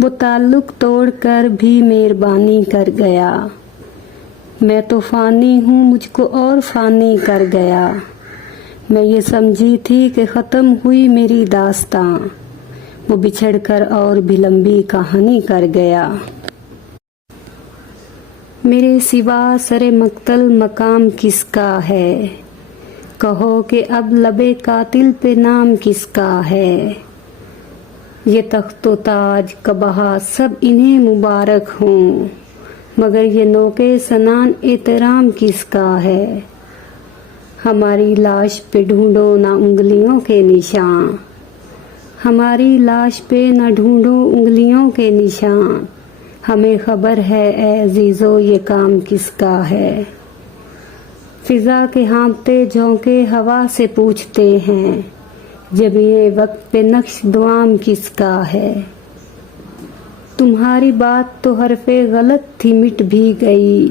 वो ताल्लुक तोड़कर भी मेहरबानी कर गया। मैं तो फानी हूँ, मुझको और फानी कर गया। मैं ये समझी थी कि ख़त्म हुई मेरी दास्तां, वो बिछड़कर और भी लंबी कहानी कर गया। मेरे सिवा सरे मक्तल मकाम किसका है, कहो कि अब लबे कातिल पे नाम किसका है। ये तख्तो ताज कबहा सब इन्हें मुबारक हों, मगर ये नोके सनान एहतराम किसका है। हमारी लाश पे ढूंढो ना उंगलियों के निशान, हमारी लाश पे न ढूंढो उंगलियों के निशान। हमें खबर है ए अजीजो ये काम किसका है। फिजा के हाँफते झोंके हवा से पूछते हैं, जब ये वक्त पे नक्श दुआम किसका है। तुम्हारी बात तो हरफे गलत थी मिट भी गई,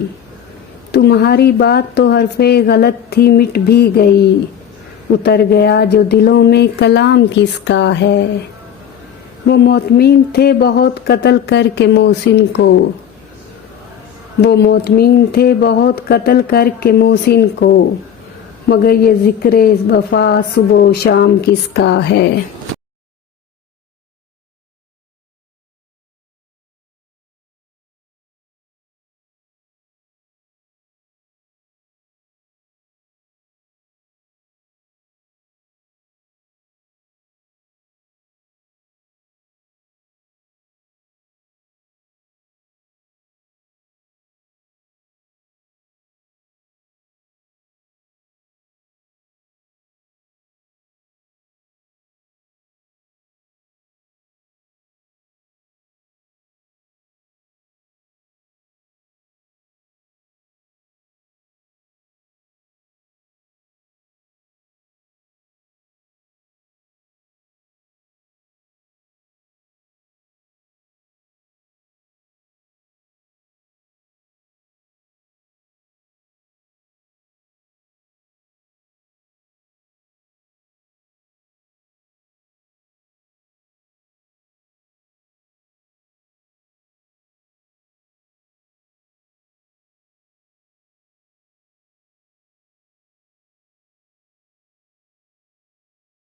तुम्हारी बात तो हरफे गलत थी मिट भी गई। उतर गया जो दिलों में कलाम किसका है। वो मोतमीन थे बहुत कत्ल करके मोहसिन को, वो मोतमीन थे बहुत कत्ल करके मोहसिन को, मगर ये जिक्र वफा सुबह शाम किसका है।